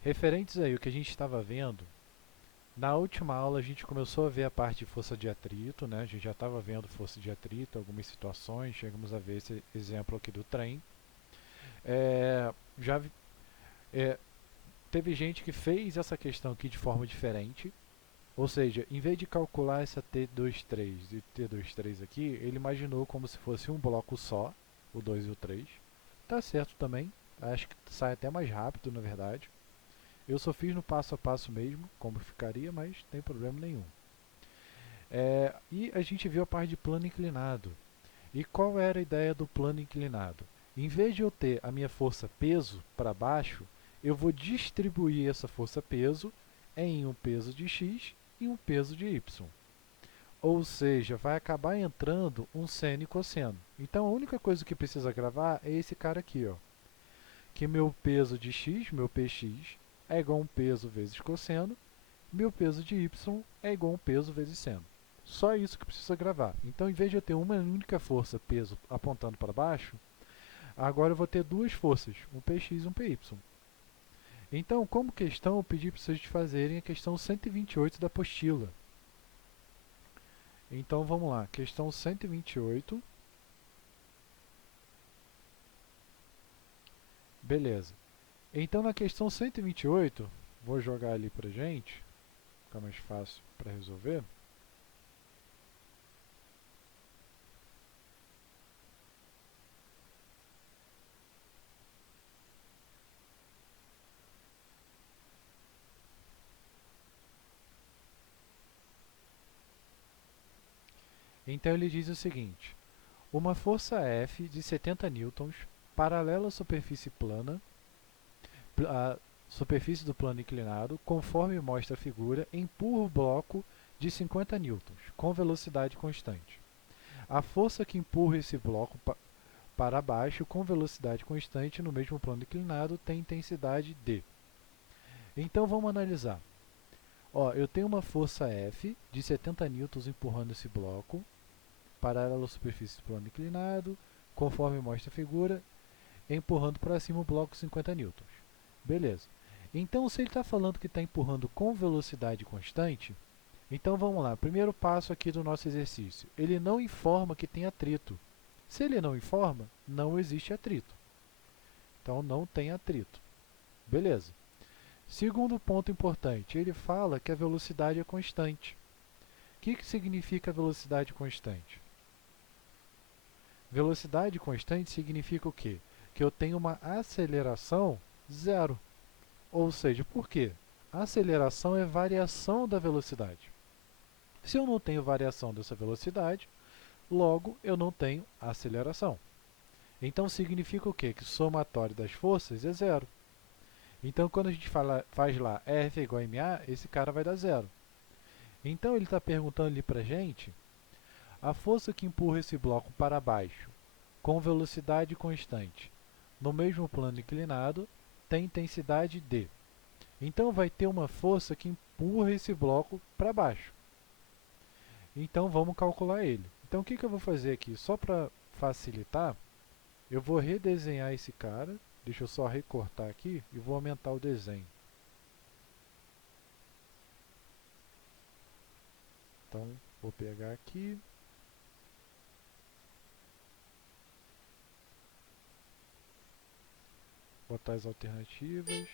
Referentes aí o que a gente estava vendo, na última aula a gente começou a ver a parte de força de atrito, né? A gente já estava vendo força de atrito, algumas situações, chegamos a ver esse exemplo aqui do trem. É, já é, teve gente que fez essa questão aqui de forma diferente, ou seja, em vez de calcular essa T23 e T23 aqui, ele imaginou como se fosse um bloco só, o 2 e o 3. Tá certo também, acho que sai até mais rápido na verdade. Eu só fiz no passo a passo mesmo, como ficaria, mas não tem problema nenhum. E a gente viu a parte de plano inclinado. E qual era a ideia do plano inclinado? Em vez de eu ter a minha força peso para baixo, eu vou distribuir essa força peso em um peso de x e um peso de y. Ou seja, vai acabar entrando um seno e cosseno. Então a única coisa que precisa gravar é esse cara aqui, ó, que meu peso de x, meu px, é igual a um peso vezes cosseno, meu peso de y é igual a um peso vezes seno. Só isso que precisa gravar. Então, em vez de eu ter uma única força, peso, apontando para baixo, agora eu vou ter duas forças, um px e um py. Então, como questão, eu pedi para vocês fazerem a questão 128 da apostila. Então, vamos lá. Questão 128. Beleza. Então, na questão 128, vou jogar ali para gente, ficar mais fácil para resolver. Então, ele diz o seguinte: uma força F de 70 newtons, paralela à superfície plana, a superfície do plano inclinado, conforme mostra a figura, empurra o bloco de 50 newtons, com velocidade constante. A força que empurra esse bloco para baixo com velocidade constante no mesmo plano inclinado tem intensidade D. Então vamos analisar. Ó, eu tenho uma força F de 70 newtons empurrando esse bloco, paralelo à superfície do plano inclinado, conforme mostra a figura, empurrando para cima o bloco 50 newtons. Beleza. Então, se ele está falando que está empurrando com velocidade constante, então vamos lá. Primeiro passo aqui do nosso exercício. Ele não informa que tem atrito. Se ele não informa, não existe atrito. Então, não tem atrito. Beleza. Segundo ponto importante, ele fala que a velocidade é constante. O que significa velocidade constante? Velocidade constante significa o quê? Que eu tenho uma aceleração zero. Ou seja, por quê? A aceleração é variação da velocidade. Se eu não tenho variação dessa velocidade, logo eu não tenho aceleração. Então significa o quê? Que o somatório das forças é zero. Então quando a gente faz lá F igual a ma, esse cara vai dar zero. Então ele está perguntando ali para a gente, a força que empurra esse bloco para baixo com velocidade constante no mesmo plano inclinado tem intensidade D. Então vai ter uma força que empurra esse bloco para baixo. Então vamos calcular ele. Então o que eu vou fazer aqui? Só para facilitar, eu vou redesenhar esse cara. Deixa eu só recortar aqui e vou aumentar o desenho. Então vou pegar aqui, botar as alternativas.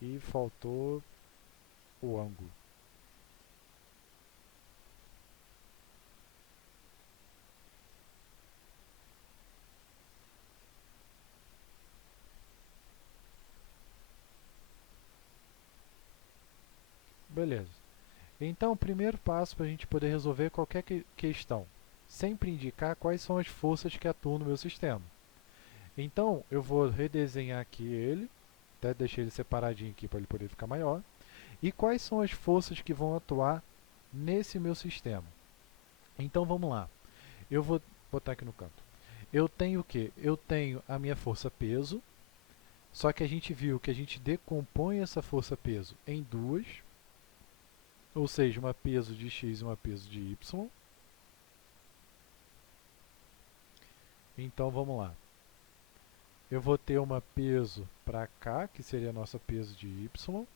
E faltou o ângulo. Beleza. Então, o primeiro passo para a gente poder resolver qualquer questão, sempre indicar quais são as forças que atuam no meu sistema. Então, eu vou redesenhar aqui ele, até deixei ele separadinho aqui para ele poder ficar maior. E quais são as forças que vão atuar nesse meu sistema? Então, vamos lá. Eu vou botar aqui no canto. Eu tenho o quê? Eu tenho a minha força peso, Só que a gente viu que a gente decompõe essa força-peso em duas, ou seja, uma peso de x e uma peso de y. Então vamos lá. Eu vou ter uma peso para cá, que seria a nossa peso de y,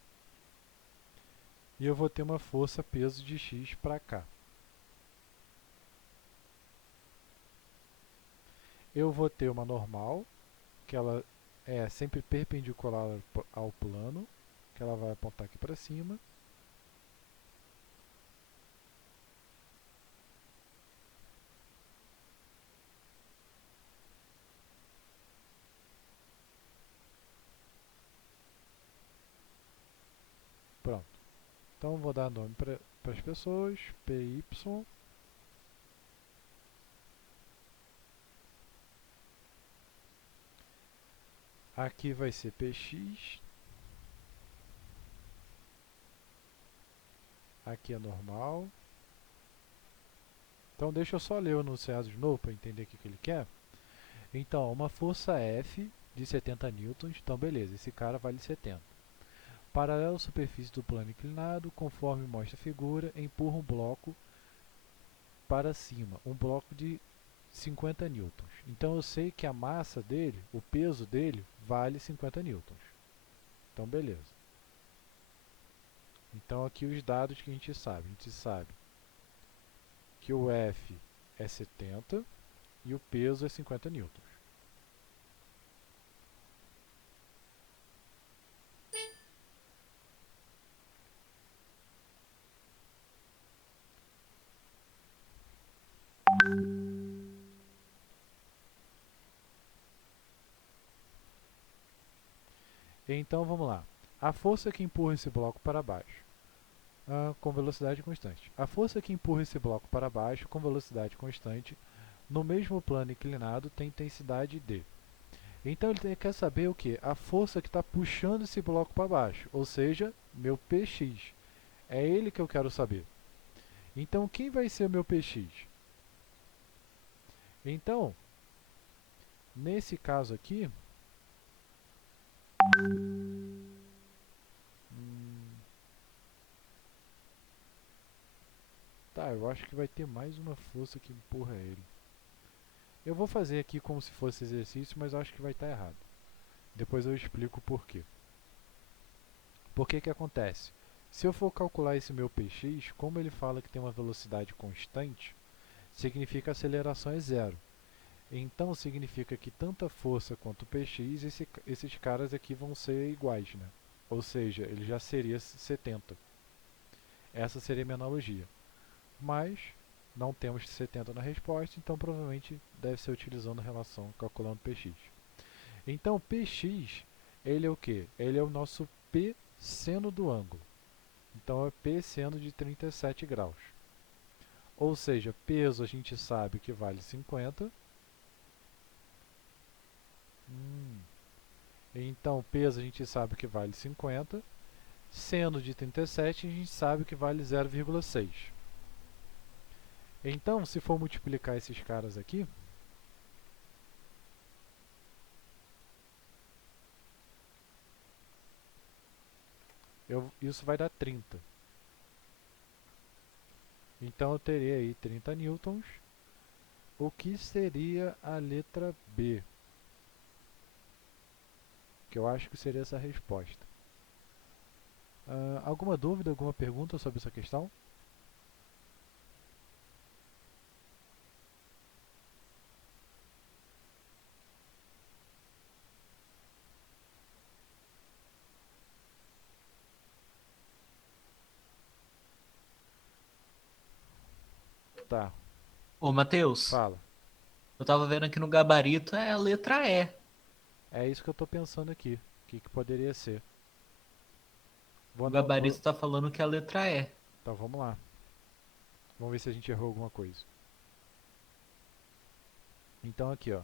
e eu vou ter uma força peso de x para cá. Eu vou ter uma normal, que ela é sempre perpendicular ao plano, que ela vai apontar aqui para cima. Pronto. Então vou dar nome para as pessoas, PY. Aqui vai ser PX. Aqui é normal. Então deixa eu só ler o enunciado de novo para entender o que ele quer. Então, uma força F de 70 newtons, então beleza, esse cara vale 70. Paralelo à superfície do plano inclinado, conforme mostra a figura, empurra um bloco para cima, um bloco de 50 newtons. Então eu sei que a massa dele, o peso dele, vale 50 newtons. Então beleza. Então aqui os dados que a gente sabe. A gente sabe que o F é 70 e o peso é 50 newtons. Então vamos lá. A força que empurra esse bloco para baixo com velocidade constante. A força que empurra esse bloco para baixo com velocidade constante no mesmo plano inclinado tem intensidade D. Então ele quer saber o que? A força que está puxando esse bloco para baixo, ou seja, meu Px. É ele que eu quero saber. Então quem vai ser o meu Px? Então, nesse caso aqui, tá, eu acho que vai ter mais uma força que empurra ele. Eu vou fazer aqui como se fosse exercício, mas eu acho que vai estar errado. Depois eu explico o porquê. Por que que acontece? Se eu for calcular esse meu Px, como ele fala que tem uma velocidade constante, significa que a aceleração é zero. Então significa que tanto a força quanto o Px, esses caras aqui vão ser iguais, né? Ou seja, ele já seria 70. Essa seria a minha analogia. Mas não temos 70 na resposta, então provavelmente deve ser utilizando a relação calculando Px. Então Px, ele é o que? Ele é o nosso P seno do ângulo. Então é P seno de 37 graus. Ou seja, peso a gente sabe que vale 50. Então peso a gente sabe que vale 50. Seno de 37 a gente sabe que vale 0,6. Então, se for multiplicar esses caras aqui, isso vai dar 30. Então eu terei aí 30 newtons. O que seria a letra B? Que eu acho que seria essa resposta. Alguma dúvida, alguma pergunta sobre essa questão? Tá, Ô, Matheus, fala. eu tava vendo aqui no gabarito, é a letra E. É isso que eu estou pensando aqui. O que poderia ser? O gabarito tá falando que é a letra E. Então vamos lá. Vamos ver se a gente errou alguma coisa. Então aqui, ó.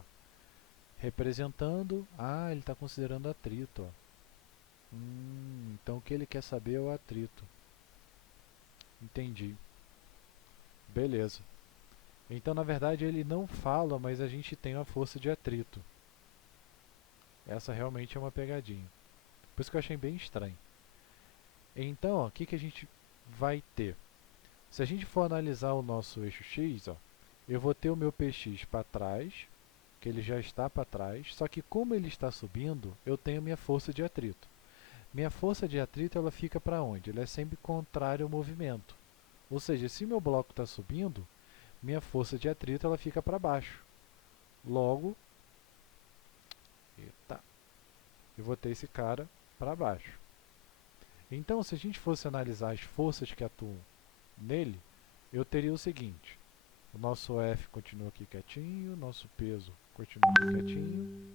Representando. Ah, ele está considerando atrito, ó. Então o que ele quer saber é o atrito. Entendi. Beleza. Então na verdade ele não fala, mas a gente tem uma força de atrito. Essa realmente é uma pegadinha. Por isso que eu achei bem estranho. Então, o que, que a gente vai ter? Se a gente for analisar o nosso eixo X, ó, eu vou ter o meu PX para trás, que ele já está para trás, só que como ele está subindo, eu tenho minha força de atrito. Minha força de atrito ela fica para onde? Ela é sempre contrária ao movimento. Ou seja, se meu bloco está subindo, minha força de atrito ela fica para baixo. Logo, eita, eu vou ter esse cara para baixo. Então, se a gente fosse analisar as forças que atuam nele, eu teria o seguinte: o nosso F continua aqui quietinho, o nosso peso continua aqui quietinho,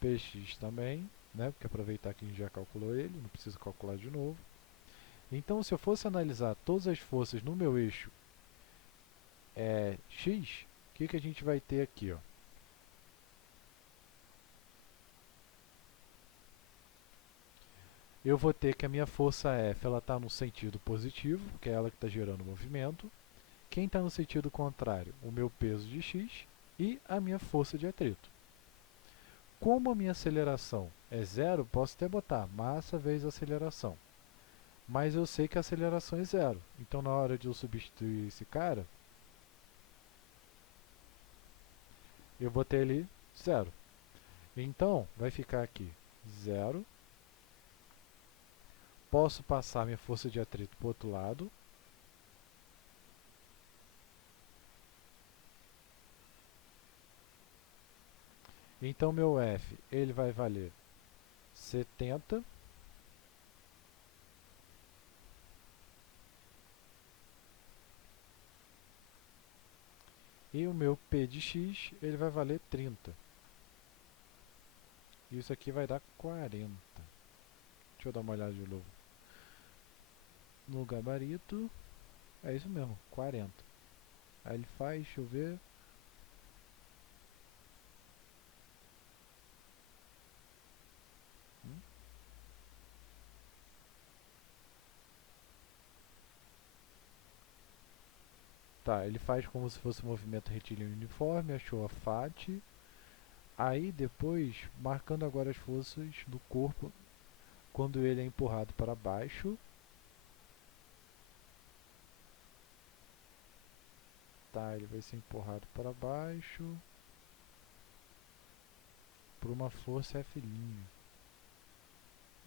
Px também, né? Porque aproveitar que a gente já calculou ele, não precisa calcular de novo. Então, se eu fosse analisar todas as forças no meu eixo X, o que, que a gente vai ter aqui? Ó? Eu vou ter que a minha força F está no sentido positivo, que é ela que está gerando o movimento. Quem está no sentido contrário? O meu peso de x e a minha força de atrito. Como a minha aceleração é zero, posso até botar massa vezes aceleração. Mas eu sei que a aceleração é zero. Então, na hora de eu substituir esse cara, eu vou ter ali zero. Então, vai ficar aqui zero. Posso passar minha força de atrito para o outro lado. Então, meu F ele vai valer 70. E o meu P de x ele vai valer 30. Isso aqui vai dar 40. Deixa eu dar uma olhada de novo. No gabarito, é isso mesmo, 40. Aí ele faz, deixa eu ver. Hum? Tá, ele faz como se fosse um movimento retilíneo uniforme, achou a FAT. Aí depois, marcando agora as forças do corpo quando ele é empurrado para baixo. Tá, ele vai ser empurrado para baixo por uma força F'.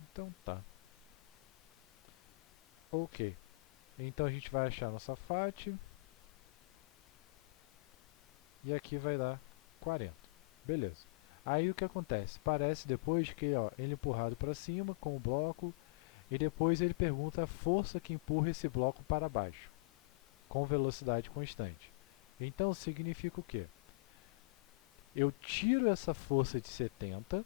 Então tá. Ok. Então a gente vai achar nossa FAT. E aqui vai dar 40. Beleza. Aí o que acontece? Parece depois que ó, ele é empurrado para cima com o bloco e depois ele pergunta a força que empurra esse bloco para baixo, com velocidade constante. Então significa o quê? Eu tiro essa força de 70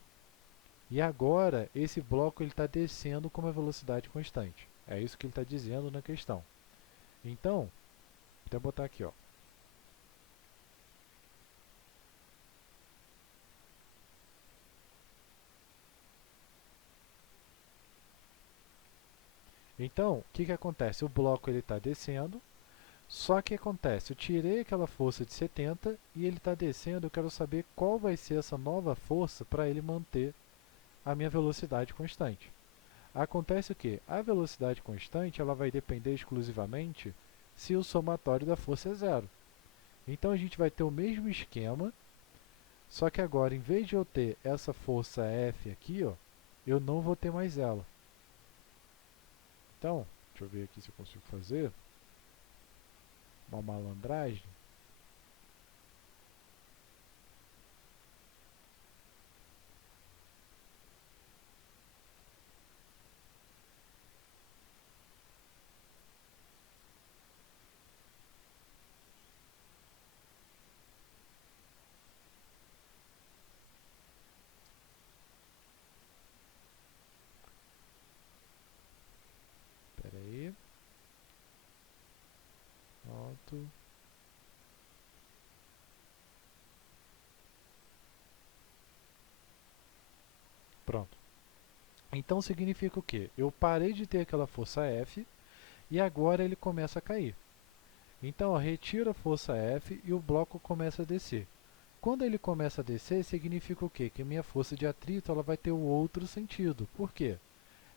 e agora esse bloco está descendo com uma velocidade constante. É isso que ele está dizendo na questão. Então, vou até botar aqui, ó. Então, o que, que acontece? O bloco está descendo, só que acontece, eu tirei aquela força de 70 e ele está descendo, eu quero saber qual vai ser essa nova força para ele manter a minha velocidade constante. Acontece o que? A velocidade constante ela vai depender exclusivamente se o somatório da força é zero. Então a gente vai ter o mesmo esquema, só que agora em vez de eu ter essa força F aqui, ó, eu não vou ter mais ela. Então, deixa eu ver aqui se eu consigo fazer uma malandragem. Espera aí. Pronto. Pronto. Então significa o quê? Eu parei de ter aquela força F e agora ele começa a cair. Então, ó, retira a força F e o bloco começa a descer. quando ele começa a descer, significa o quê? Que minha força de atrito ela vai ter o outro sentido. Por quê?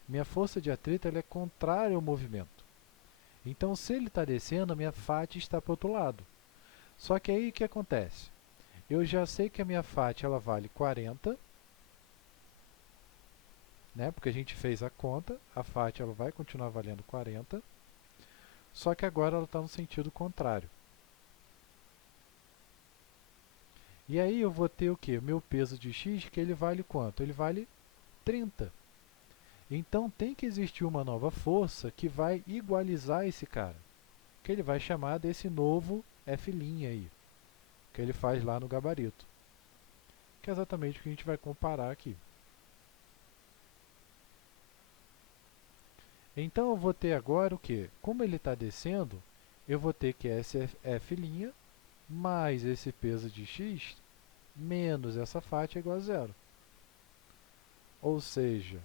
Minha força de atrito ela é contrária ao movimento. Então, se ele está descendo, a minha FAT está para o outro lado. Só que aí o que acontece? Eu já sei que a minha FAT ela vale 40, né? Porque a gente fez a conta, a FAT ela vai continuar valendo 40, só que agora ela está no sentido contrário. E aí eu vou ter o quê? Meu peso de x, que ele vale quanto? Ele vale 30. Então tem que existir uma nova força que vai igualizar esse cara, que ele vai chamar desse novo F' aí, que ele faz lá no gabarito, que é exatamente o que a gente vai comparar aqui. Então eu vou ter agora o que? Como ele está descendo, eu vou ter que esse F' mais esse peso de x menos essa faixa é igual a zero. Ou seja,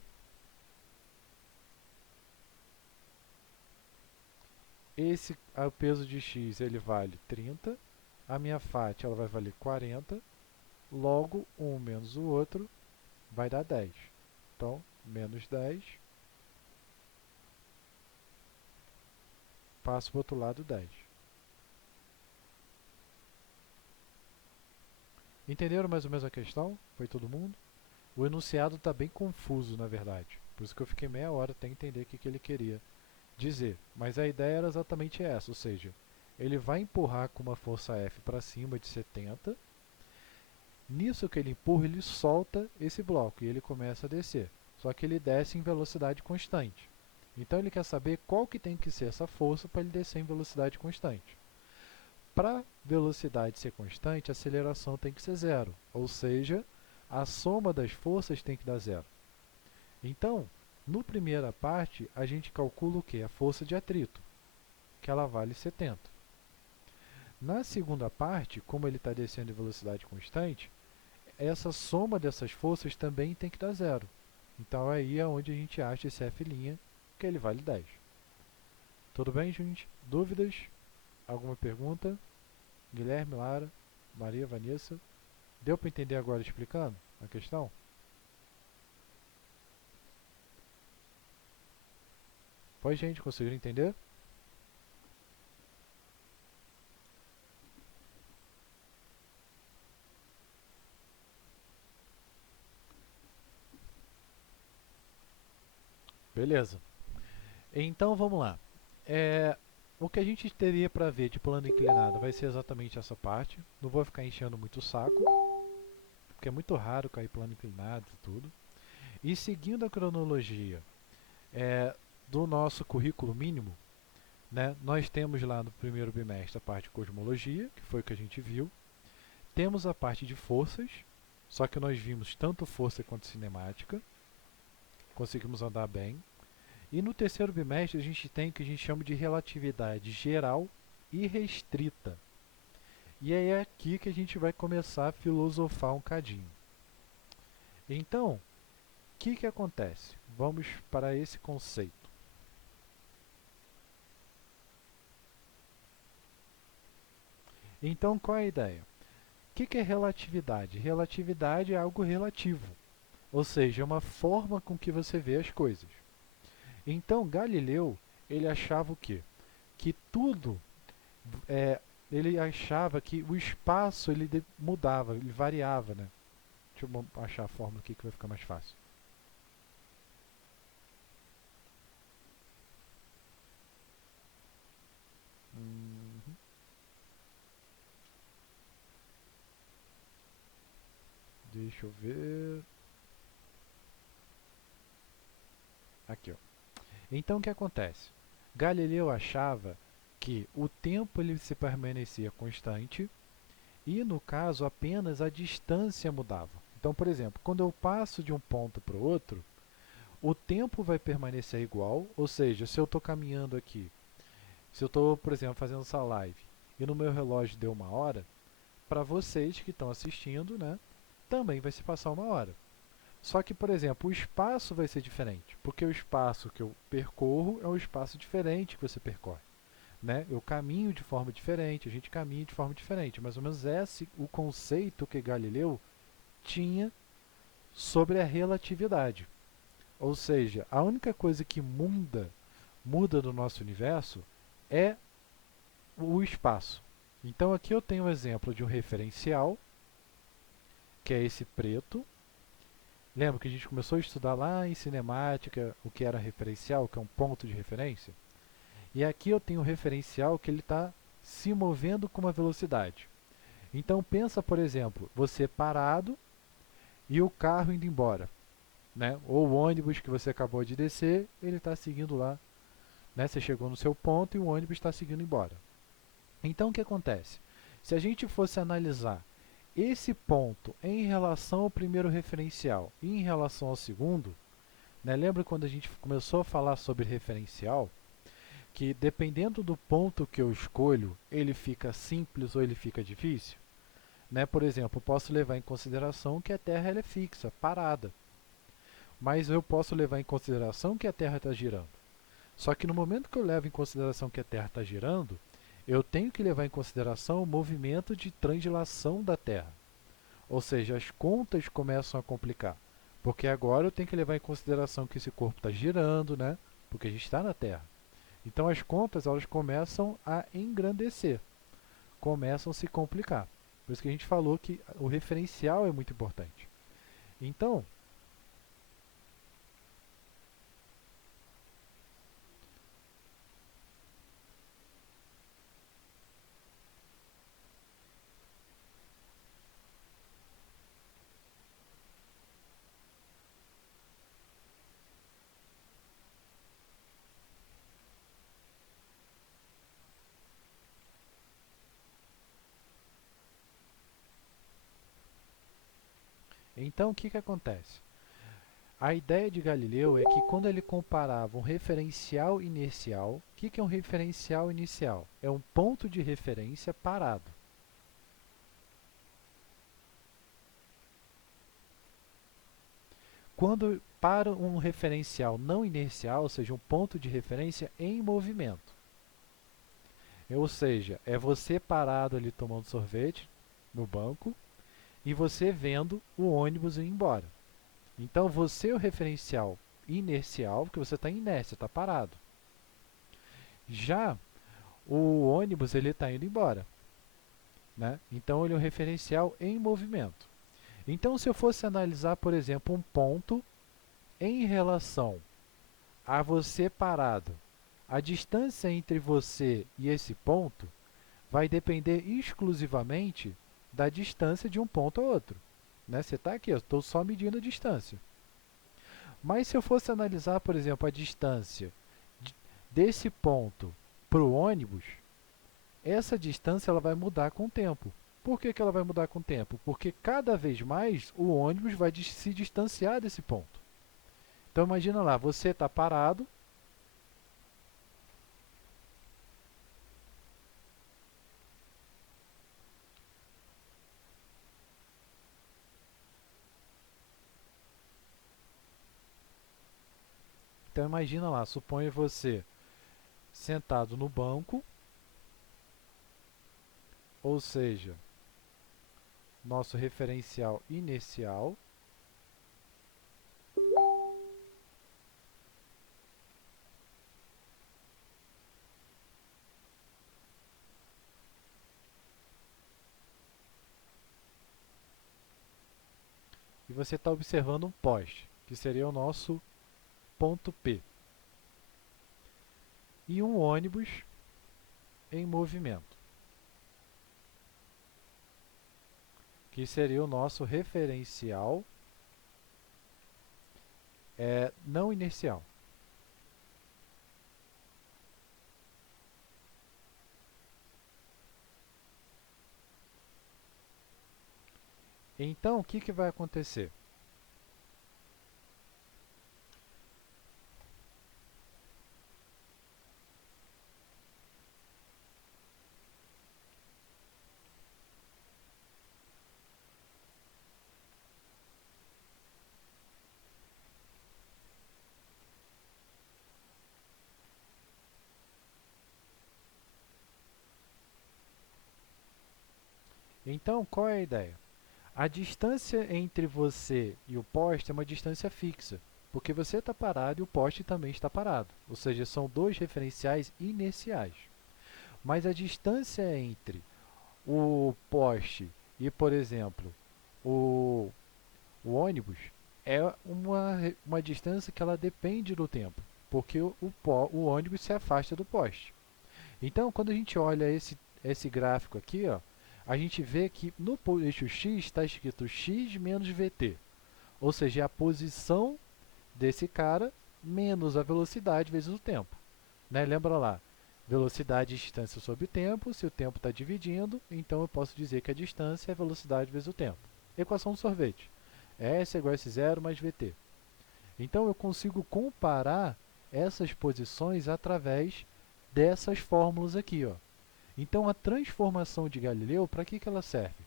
o peso de x ele vale 30, a minha faixa ela vai valer 40, logo um menos o outro vai dar 10. Então, menos 10, passo para o outro lado 10. Entenderam mais ou menos a questão? Foi todo mundo? O enunciado está bem confuso, na verdade. Por isso que eu fiquei meia hora até entender o que ele queria dizer. Mas a ideia era exatamente essa, ou seja, ele vai empurrar com uma força F para cima de 70. Nisso que ele empurra, ele solta esse bloco e ele começa a descer. Só que ele desce em velocidade constante. Então ele quer saber qual que tem que ser essa força para ele descer em velocidade constante. Para velocidade ser constante, a aceleração tem que ser zero, ou seja, a soma das forças tem que dar zero. Então, na primeira parte, a gente calcula o que? A força de atrito, que ela vale 70. Na segunda parte, como ele está descendo em velocidade constante, essa soma dessas forças também tem que dar zero. Então aí é onde a gente acha esse F', que ele vale 10. Tudo bem, gente? Dúvidas? Alguma pergunta? Guilherme, Lara, Maria, Vanessa? Deu para entender agora explicando a questão? Pois, gente, conseguiram entender? Beleza. Então vamos lá. O que a gente teria para ver de plano inclinado vai ser exatamente essa parte. Não vou ficar enchendo muito o saco, porque é muito raro cair plano inclinado e tudo. E seguindo a cronologia do nosso currículo mínimo, né, nós temos lá no primeiro bimestre a parte de cosmologia, que foi o que a gente viu. Temos a parte de forças, só que nós vimos tanto força quanto cinemática. Conseguimos andar bem. E no terceiro bimestre a gente tem o que a gente chama de relatividade geral e restrita. E é aqui que a gente vai começar a filosofar um cadinho. Então, o que acontece? Vamos para esse conceito. Então, qual é a ideia? O que é relatividade? Relatividade é algo relativo, ou seja, é uma forma com que você vê as coisas. Então, Galileu, ele achava o quê? Que tudo, ele achava que o espaço ele mudava, ele variava, né? Deixa eu achar a fórmula aqui que vai ficar mais fácil. Deixa eu ver. Aqui, ó. Então o que acontece? Galileu achava que o tempo ele se permanecia constante e, no caso, apenas a distância mudava. Então, por exemplo, quando eu passo de um ponto para o outro, o tempo vai permanecer igual, ou seja, se eu estou caminhando aqui, se eu estou, por exemplo, fazendo essa live e no meu relógio deu uma hora, para vocês que estão assistindo, né, também vai se passar uma hora. Só que, por exemplo, o espaço vai ser diferente, porque o espaço que eu percorro é um espaço diferente que você percorre. né? Eu caminho de forma diferente, a gente caminha de forma diferente. Mais ou menos esse o conceito que Galileu tinha sobre a relatividade. Ou seja, a única coisa que muda no nosso universo é o espaço. Então aqui eu tenho um exemplo de um referencial, que é esse preto. Lembra que a gente começou a estudar lá em cinemática o que era referencial, que é um ponto de referência? E aqui eu tenho um referencial que ele está se movendo com uma velocidade. Então pensa, por exemplo, você parado e o carro indo embora, né? Ou o ônibus que você acabou de descer, ele está seguindo lá, né? Você chegou no seu ponto e o ônibus está seguindo embora. Então o que acontece? Se a gente fosse analisar esse ponto em relação ao primeiro referencial e em relação ao segundo, né? Lembra quando a gente começou a falar sobre referencial? Que dependendo do ponto que eu escolho, ele fica simples ou ele fica difícil? Né? Por exemplo, eu posso levar em consideração que a Terra ela é fixa, parada. Mas eu posso levar em consideração que a Terra está girando. Só que no momento que eu levo em consideração que a Terra está girando, eu tenho que levar em consideração o movimento de translação da Terra. Ou seja, as contas começam a complicar. Porque agora eu tenho que levar em consideração que esse corpo está girando, né? Porque a gente está na Terra. Então as contas elas começam a engrandecer, começam a se complicar. Por isso que a gente falou que o referencial é muito importante. Então, então o que, que acontece? A ideia de Galileu é que quando ele comparava um referencial inercial, o que, que é um referencial inicial? É um ponto de referência parado. Quando para um referencial não inercial, ou seja, um ponto de referência em movimento. Ou seja, é você parado ali tomando sorvete no banco e você vendo o ônibus ir embora. Então você é o referencial inercial, porque você está em inércia, está parado. Já o ônibus ele está indo embora, né? Então ele é um referencial em movimento. Então se eu fosse analisar, por exemplo, um ponto em relação a você parado, a distância entre você e esse ponto vai depender exclusivamente da distância de um ponto a outro. Né? Você está aqui, eu estou só medindo a distância. Mas se eu fosse analisar, por exemplo, a distância desse ponto para o ônibus, essa distância ela vai mudar com o tempo. Por que, que ela vai mudar com o tempo? Porque cada vez mais o ônibus vai se distanciar desse ponto. Então imagina lá, você está parado. Então imagina lá, suponha você sentado no banco, ou seja, nosso referencial inercial. E você está observando um poste, que seria o nosso ponto P. E um ônibus em movimento, que seria o nosso referencial não inercial. Então, o que, que vai acontecer? Então, qual é a ideia? A distância entre você e o poste é uma distância fixa, porque você está parado e o poste também está parado. Ou seja, são dois referenciais inerciais. Mas a distância entre o poste e, por exemplo, o, o ônibus é uma distância que ela depende do tempo, porque o ônibus se afasta do poste. Então, quando a gente olha esse gráfico aqui, ó, a gente vê que no eixo x está escrito x menos vt, ou seja, é a posição desse cara menos a velocidade vezes o tempo. Né? Lembra lá, velocidade é distância sobre o tempo, se o tempo está dividindo, então eu posso dizer que a distância é a velocidade vezes o tempo. Equação do sorvete. S é igual a S0 mais VT. Então eu consigo comparar essas posições através dessas fórmulas aqui. Ó. Então a transformação de Galileu, para que ela serve?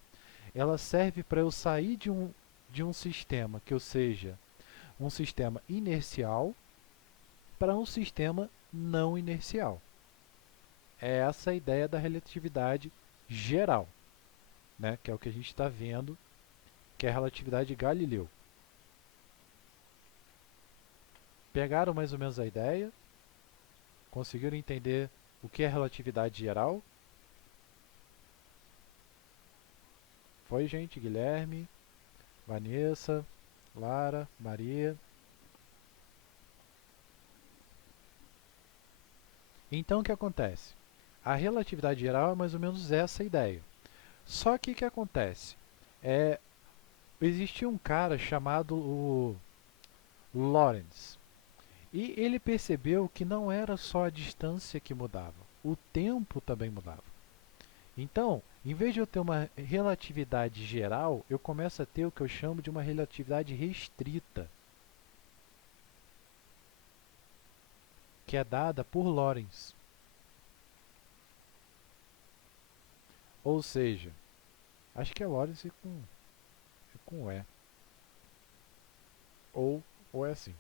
Ela serve para eu sair de um sistema que eu seja um sistema inercial para um sistema não inercial. É essa a ideia da relatividade geral, né? Que é o que a gente está vendo, que é a relatividade de Galileu. Pegaram mais ou menos a ideia? Conseguiram entender o que é relatividade geral? Foi, gente? Guilherme, Vanessa, Lara, Maria. Então, o que acontece? A relatividade geral é mais ou menos essa ideia. Só que o que acontece? É, existia um cara chamado Lorentz. E ele percebeu que não era só a distância que mudava, o tempo também mudava. Então, em vez de eu ter uma relatividade geral, eu começo a ter o que eu chamo de uma relatividade restrita, que é dada por Lorentz. Ou seja, acho que é Lorentz com E. Ou é assim.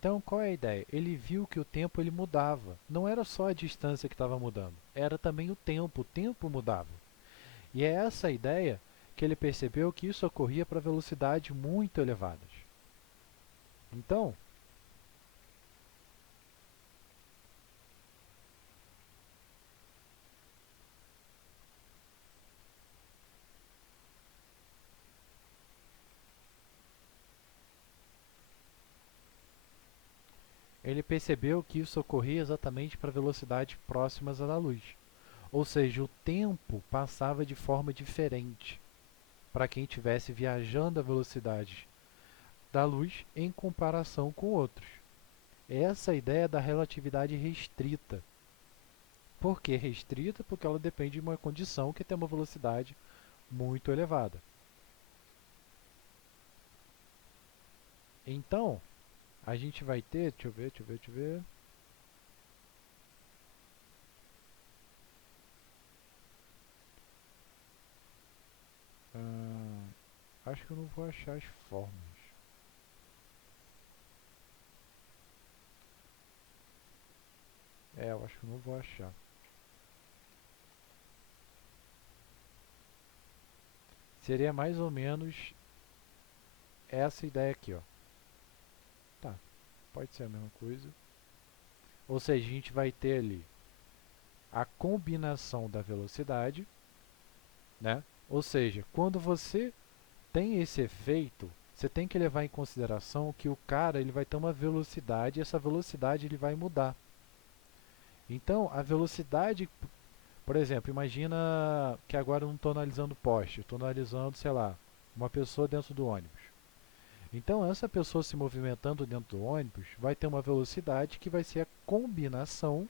Então, qual é a ideia? Ele viu que o tempo ele mudava. Não era só a distância que estava mudando, era também o tempo mudava. E é essa a ideia que ele percebeu que isso ocorria para velocidades muito elevadas. Então, ele percebeu que isso ocorria exatamente para velocidades próximas à da luz. Ou seja, o tempo passava de forma diferente para quem estivesse viajando a velocidade da luz em comparação com outros. Essa é a ideia da relatividade restrita. Por que restrita? Porque ela depende de uma condição que tem uma velocidade muito elevada. Então, a gente vai ter, deixa eu ver. Acho que eu não vou achar as fórmulas. Eu acho que eu não vou achar. Seria mais ou menos essa ideia aqui, ó. Tá, pode ser a mesma coisa. Ou seja, a gente vai ter ali a combinação da velocidade, né? Ou seja, quando você tem esse efeito, você tem que levar em consideração que o cara ele vai ter uma velocidade e essa velocidade ele vai mudar. Então, a velocidade, por exemplo, imagina que agora eu não estou analisando poste, estou analisando, sei lá, uma pessoa dentro do ônibus. Então, essa pessoa se movimentando dentro do ônibus vai ter uma velocidade que vai ser a combinação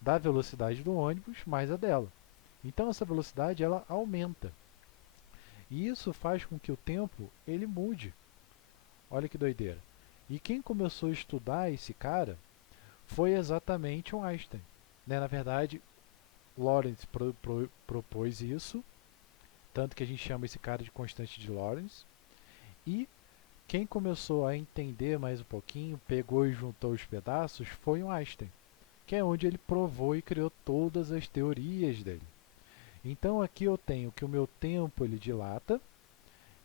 da velocidade do ônibus mais a dela. Então, essa velocidade ela aumenta. E isso faz com que o tempo ele mude. Olha que doideira. E quem começou a estudar esse cara foi exatamente o Einstein. Né? Na verdade, Lorentz propôs isso, tanto que a gente chama esse cara de constante de Lorentz. E quem começou a entender mais um pouquinho, pegou e juntou os pedaços, foi o Einstein, que é onde ele provou e criou todas as teorias dele. Então aqui eu tenho que o meu tempo ele dilata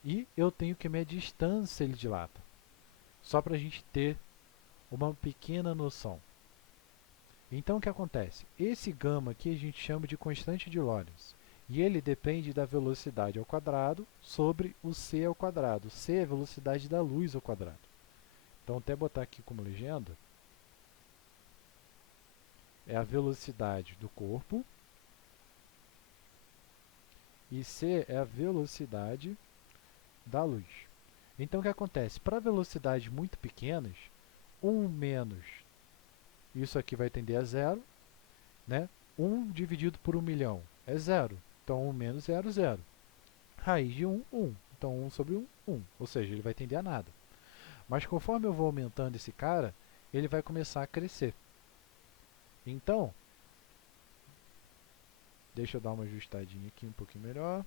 e eu tenho que a minha distância ele dilata. Só para a gente ter uma pequena noção. Então o que acontece? Esse gama aqui a gente chama de constante de Lorentz. E ele depende da velocidade ao quadrado sobre o c ao quadrado. C é a velocidade da luz ao quadrado. Então até botar aqui como legenda, é a velocidade do corpo e c é a velocidade da luz. Então o que acontece? Para velocidades muito pequenas, 1 menos isso aqui vai tender a zero, né? 1 dividido por 1 milhão é zero. Então 1 menos zero, zero. Raiz de 1, 1. Então 1 sobre 1, 1. Ou seja, ele vai tender a nada. Mas conforme eu vou aumentando esse cara, ele vai começar a crescer. Então, deixa eu dar uma ajustadinha aqui um pouquinho melhor.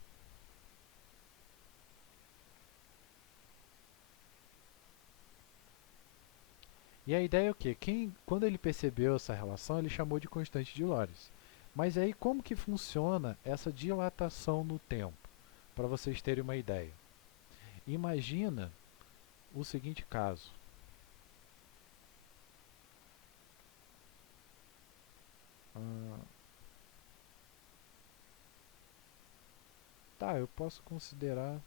E a ideia é o quê? Quando ele percebeu essa relação, ele chamou de constante de Lorentz. Mas aí como que funciona essa dilatação no tempo? Para vocês terem uma ideia. Imagina o seguinte caso. Tá, eu posso considerar...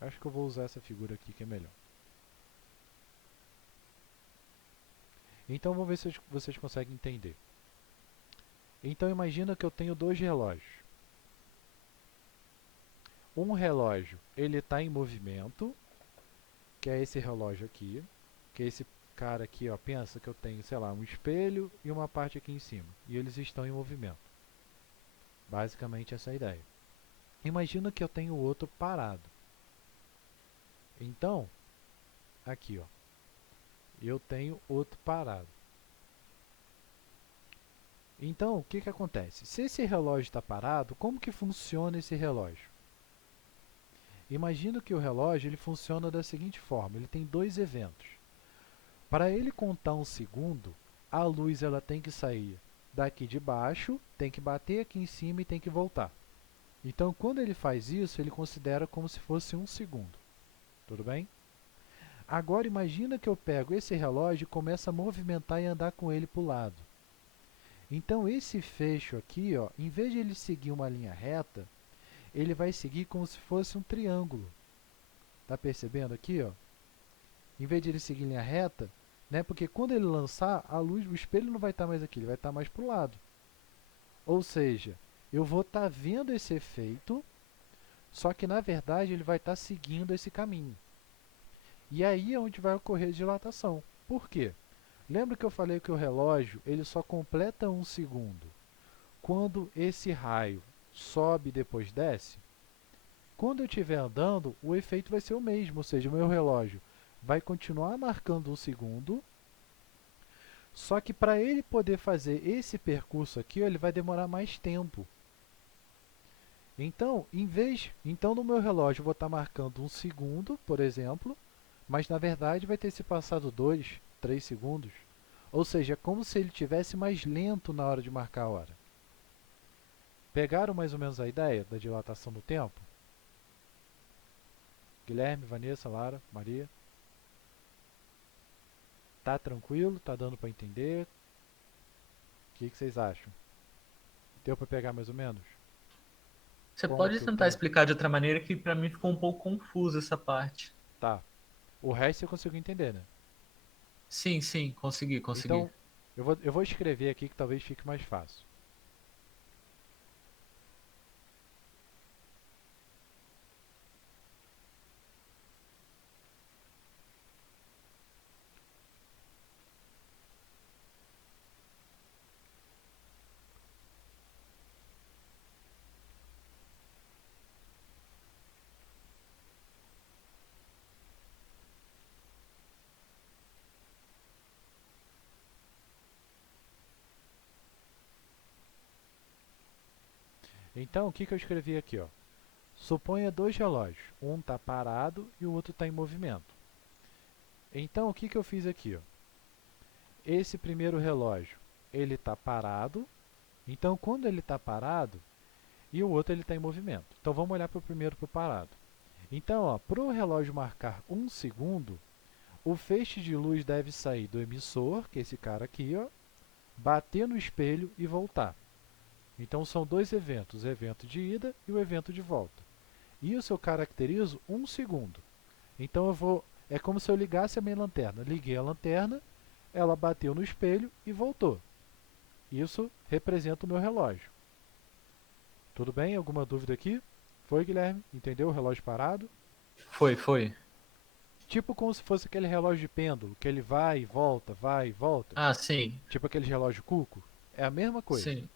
Acho que eu vou usar essa figura aqui que é melhor. Então vamos ver se vocês conseguem entender. Então imagina que eu tenho dois relógios. Um relógio ele está em movimento, que é esse relógio aqui, que é esse cara aqui, ó, pensa que eu tenho, sei lá, um espelho e uma parte aqui em cima, e eles estão em movimento. Basicamente essa é a ideia. Imagina que eu tenho o outro parado. Então, aqui, ó, eu tenho outro parado. Então, o que que acontece? Se esse relógio está parado, como que funciona esse relógio? Imagina que o relógio ele funciona da seguinte forma, ele tem dois eventos. Para ele contar um segundo, a luz ela tem que sair daqui de baixo, tem que bater aqui em cima e tem que voltar. Então, quando ele faz isso, ele considera como se fosse um segundo. Tudo bem? Agora, imagina que eu pego esse relógio e começo a movimentar e andar com ele para o lado. Então, esse fecho aqui, ó, em vez de ele seguir uma linha reta, ele vai seguir como se fosse um triângulo. Tá percebendo aqui, ó? Em vez de ele seguir linha reta, né? Porque quando ele lançar, a luz, o espelho não vai estar mais aqui, ele vai estar mais para o lado. Ou seja, eu vou estar vendo esse efeito, só que na verdade ele vai estar seguindo esse caminho. E aí é onde vai ocorrer a dilatação. Por quê? Lembra que eu falei que o relógio ele só completa um segundo quando esse raio sobe e depois desce? Quando eu estiver andando, o efeito vai ser o mesmo, ou seja, o meu relógio vai continuar marcando um segundo, só que para ele poder fazer esse percurso aqui, ele vai demorar mais tempo. Então, então no meu relógio eu vou estar marcando um segundo, por exemplo, mas na verdade vai ter se passado 2, 3 segundos. Ou seja, é como se ele tivesse mais lento na hora de marcar a hora. Pegaram mais ou menos a ideia da dilatação do tempo? Guilherme, Vanessa, Lara, Maria? Tá tranquilo? Tá dando para entender? O que vocês acham? Deu para pegar mais ou menos? Você Como pode que o tentar tempo... explicar de outra maneira que para mim ficou um pouco confuso essa parte. Tá. O resto você conseguiu entender, né? Sim, sim, consegui, consegui. Então, eu vou escrever aqui que talvez fique mais fácil. Então, o que eu escrevi aqui? Ó? Suponha dois relógios. Um está parado e o outro está em movimento. Então, o que eu fiz aqui? Ó? Esse primeiro relógio, ele está parado. Então, quando ele está parado, e o outro está em movimento. Então, vamos olhar para o primeiro, para o parado. Então, para o relógio marcar 1 segundo, o feixe de luz deve sair do emissor, que é esse cara aqui, ó, bater no espelho e voltar. Então, são dois eventos, o evento de ida e o evento de volta. Isso eu caracterizo 1 segundo. Então, é como se eu ligasse a minha lanterna. Liguei a lanterna, ela bateu no espelho e voltou. Isso representa o meu relógio. Tudo bem? Alguma dúvida aqui? Foi, Guilherme? Entendeu o relógio parado? Foi. Tipo como se fosse aquele relógio de pêndulo, que ele vai e volta, vai e volta. Ah, sim. Tipo aquele relógio cuco. É a mesma coisa. Sim.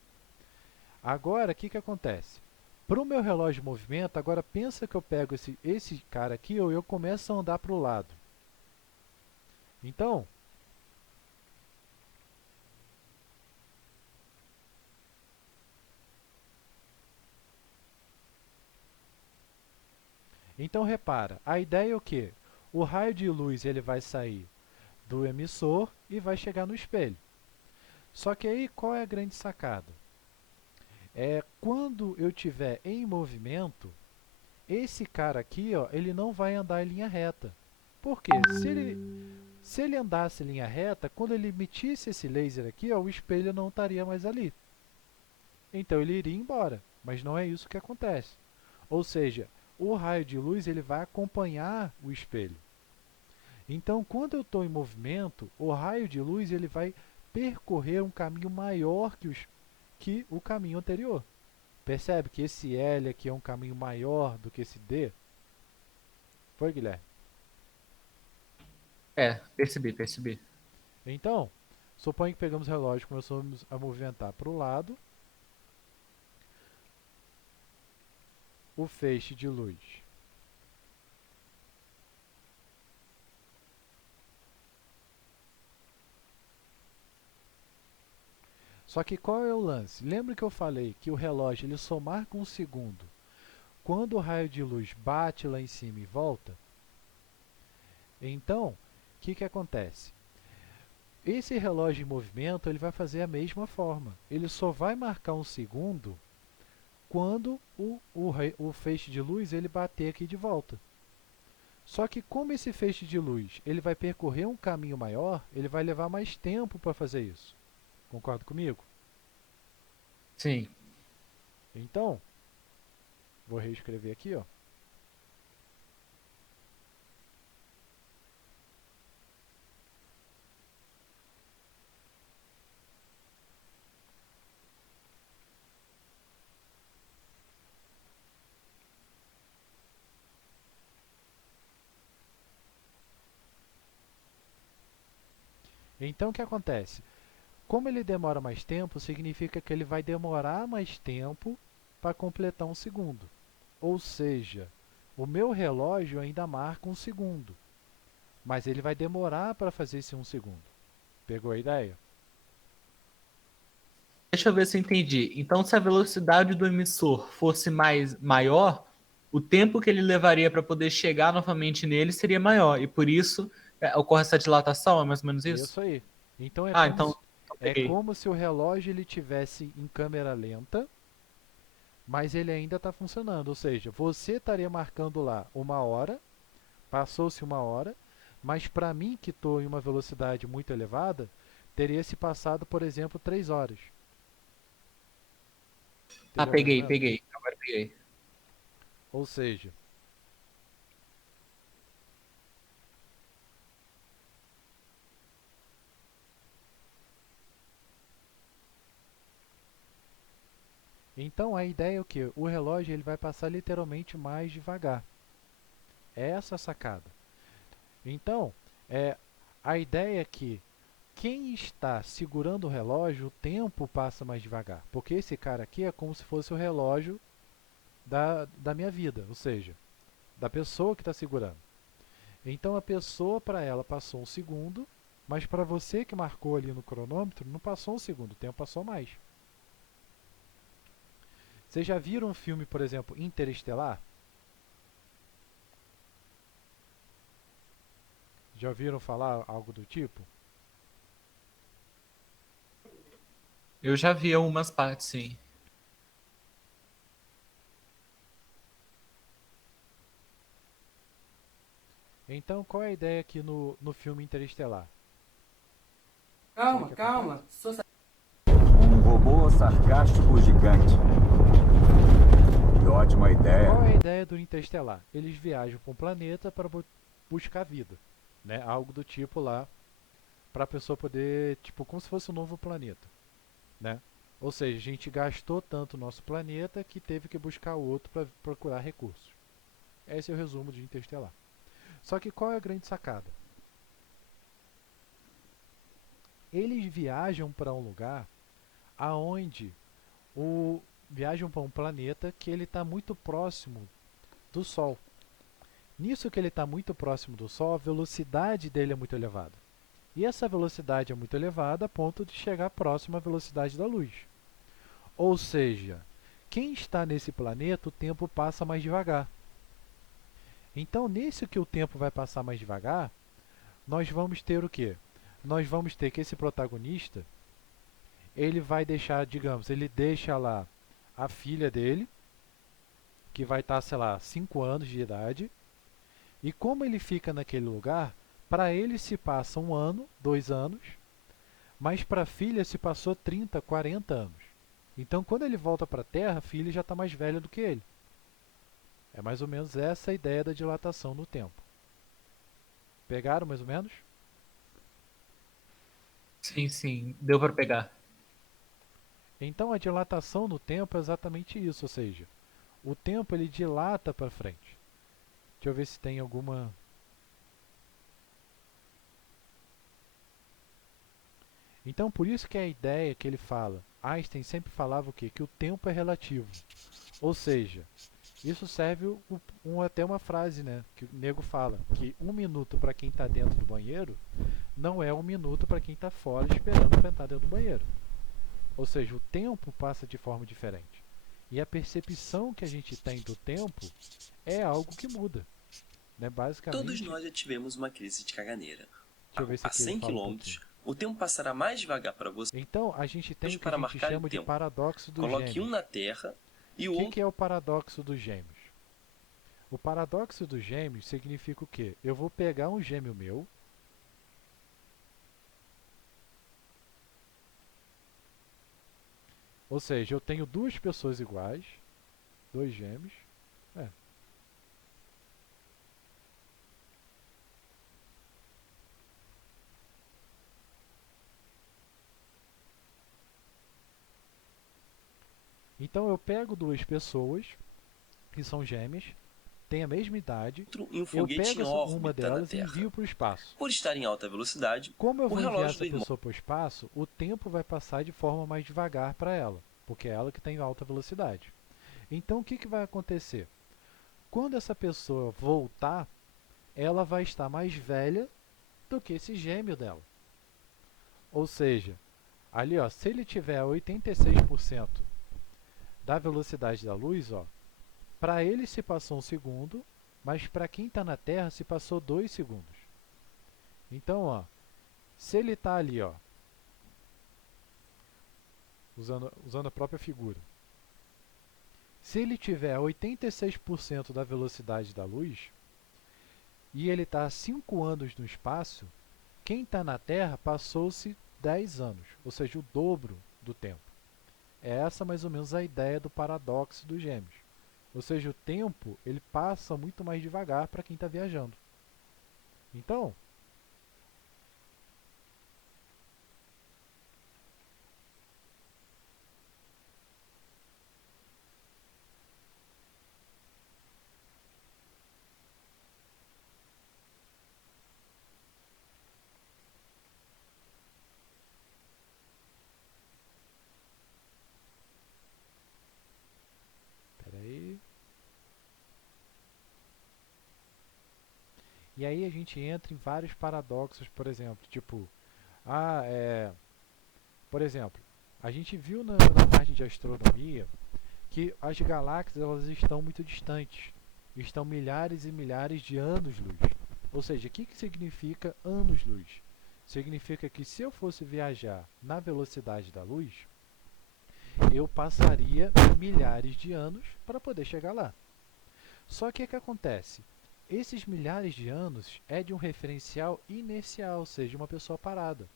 Agora, o que acontece? Para o meu relógio de movimento, agora pensa que eu pego esse cara aqui ou eu começo a andar para o lado. Então, repara, a ideia é o quê? O raio de luz ele vai sair do emissor e vai chegar no espelho. Só que aí qual é a grande sacada? Quando eu estiver em movimento, esse cara aqui, ó, ele não vai andar em linha reta. Por quê? Se ele andasse em linha reta, quando ele emitisse esse laser aqui, ó, o espelho não estaria mais ali. Então ele iria embora, mas não é isso que acontece. Ou seja, o raio de luz ele vai acompanhar o espelho. Então, quando eu estou em movimento, o raio de luz ele vai percorrer um caminho maior que o caminho anterior. Percebe que esse L aqui é um caminho maior do que esse D? Foi, Guilherme? Percebi. Então, suponha que pegamos o relógio e começamos a movimentar para o lado. O feixe de luz. Só que qual é o lance? Lembra que eu falei que o relógio ele só marca 1 segundo quando o raio de luz bate lá em cima e volta? Então, o que acontece? Esse relógio em movimento ele vai fazer a mesma forma. Ele só vai marcar 1 segundo quando o feixe de luz ele bater aqui de volta. Só que como esse feixe de luz ele vai percorrer um caminho maior, ele vai levar mais tempo para fazer isso. Concorda comigo? Sim. Então, vou reescrever aqui, ó. Então, o que acontece? Como ele demora mais tempo, significa que ele vai demorar mais tempo para completar 1 segundo. Ou seja, o meu relógio ainda marca 1 segundo, mas ele vai demorar para fazer esse 1 segundo. Pegou a ideia? Deixa eu ver se eu entendi. Então, se a velocidade do emissor fosse maior, o tempo que ele levaria para poder chegar novamente nele seria maior. E por isso ocorre essa dilatação, é mais ou menos isso? Isso aí. Então Ah, então é peguei. como se o relógio ele tivesse em câmera lenta, mas ele ainda está funcionando. Ou seja, você estaria marcando lá 1 hora, passou-se 1 hora, mas para mim que estou em uma velocidade muito elevada, teria se passado, por exemplo, 3 horas. Ah, Entendeu mais ou menos? peguei. Agora peguei. Ou seja, então a ideia é o que? O relógio ele vai passar literalmente mais devagar. É essa a sacada. Então, a ideia é que quem está segurando o relógio, o tempo passa mais devagar. Porque esse cara aqui é como se fosse o relógio da minha vida, ou seja, da pessoa que está segurando. Então a pessoa, para ela, passou 1 segundo, mas para você que marcou ali no cronômetro, não passou 1 segundo, o tempo passou mais. Vocês já viram um filme, por exemplo, Interestelar? Já ouviram falar algo do tipo? Eu já vi algumas partes, sim. Então, qual é a ideia aqui no filme Interestelar? Sabe o Calma, que acontece? calma. Sou Um robô sarcástico gigante. Que ótima ideia. Qual é a ideia do Interestelar? Eles viajam para um planeta para buscar vida, né? Algo do tipo lá, para a pessoa poder, tipo, como se fosse um novo planeta, né? Ou seja, a gente gastou tanto o nosso planeta que teve que buscar outro para procurar recursos. Esse é o resumo de Interestelar. Só que qual é a grande sacada? Eles viajam para um lugar aonde viajam para um planeta que ele está muito próximo do Sol. Nisso que ele está muito próximo do Sol, a velocidade dele é muito elevada. E essa velocidade é muito elevada a ponto de chegar próximo à velocidade da luz. Ou seja, quem está nesse planeta, o tempo passa mais devagar. Então, nesse que o tempo vai passar mais devagar, nós vamos ter o quê? Nós vamos ter que esse protagonista, ele vai deixar, digamos, ele deixa lá a filha dele, que vai estar, sei lá, 5 anos de idade, e como ele fica naquele lugar, para ele se passa 1 ano, 2 anos, mas para a filha se passou 30, 40 anos. Então, quando ele volta para a Terra, a filha já está mais velha do que ele. É mais ou menos essa a ideia da dilatação no tempo. Pegaram mais ou menos? Sim, sim. Deu pra pegar. Então, a dilatação no tempo é exatamente isso, ou seja, o tempo ele dilata para frente. Deixa eu ver se tem alguma. Então, por isso que a ideia que ele fala, Einstein sempre falava o quê? Que o tempo é relativo. Ou seja, isso serve até uma frase, né? Que o nego fala, que 1 minuto para quem está dentro do banheiro não é 1 minuto para quem está fora esperando para entrar dentro do banheiro. Ou seja, o tempo passa de forma diferente. E a percepção que a gente tem do tempo é algo que muda. Né? Basicamente, Todos nós já tivemos uma crise de caganeira. deixa eu ver se A aqui ele 100 fala um km, pouquinho. o tempo passará mais devagar para você Então, a gente tem o que a para gente marcar o chama de tempo. paradoxo dos Coloque um gêmeos. na Terra e o O que, outro que é o paradoxo dos gêmeos? O paradoxo dos gêmeos significa o quê? Eu vou pegar um gêmeo meu, ou seja, eu tenho duas pessoas iguais, dois gêmeos. É. Então eu pego duas pessoas que são gêmeas, têm a mesma idade, em um eu foguete pego em uma órbita na delas e Terra. envio para o espaço. Por estar em alta velocidade, Como eu o vou enviar relógio essa do irmão pessoa para o espaço, o tempo vai passar de forma mais devagar para ela, porque é ela que tem alta velocidade. Então o que, que vai acontecer? Quando essa pessoa voltar, ela vai estar mais velha do que esse gêmeo dela. Ou seja, ali ó, se ele tiver 86% da velocidade da luz, ó, para ele se passou 1 segundo, mas para quem está na Terra se passou 2 segundos. Então, ó, se ele está ali, ó, usando a própria figura, se ele tiver 86% da velocidade da luz e ele está a 5 anos no espaço, quem está na Terra passou-se 10 anos, ou seja, o dobro do tempo. É essa mais ou menos a ideia do paradoxo dos gêmeos. Ou seja, o tempo ele passa muito mais devagar para quem está viajando. Então, peraí. E aí a gente entra em vários paradoxos, por exemplo, tipo, por exemplo, a gente viu na parte de astronomia que as galáxias elas estão muito distantes. Estão milhares e milhares de anos-luz. Ou seja, o que significa anos-luz? Significa que se eu fosse viajar na velocidade da luz, eu passaria milhares de anos para poder chegar lá. Só que o que acontece? Esses milhares de anos é de um referencial inercial, ou seja, uma pessoa parada.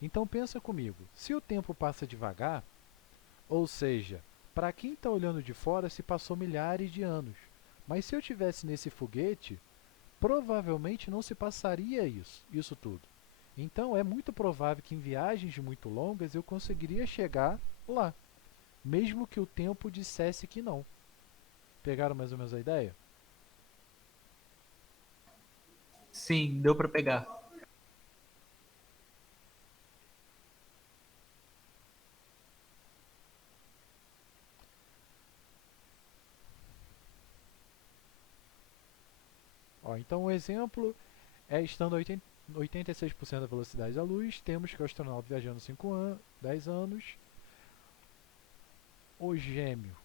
Então pensa comigo, se o tempo passa devagar, ou seja, para quem está olhando de fora se passou milhares de anos. Mas se eu estivesse nesse foguete, provavelmente não se passaria isso tudo. Então é muito provável que em viagens muito longas eu conseguiria chegar lá, mesmo que o tempo dissesse que não. Pegaram mais ou menos a ideia? Sim, deu para pegar. Ó, então o exemplo é estando a 86% da velocidade da luz, temos que o astronauta viajando 10 anos, o gêmeo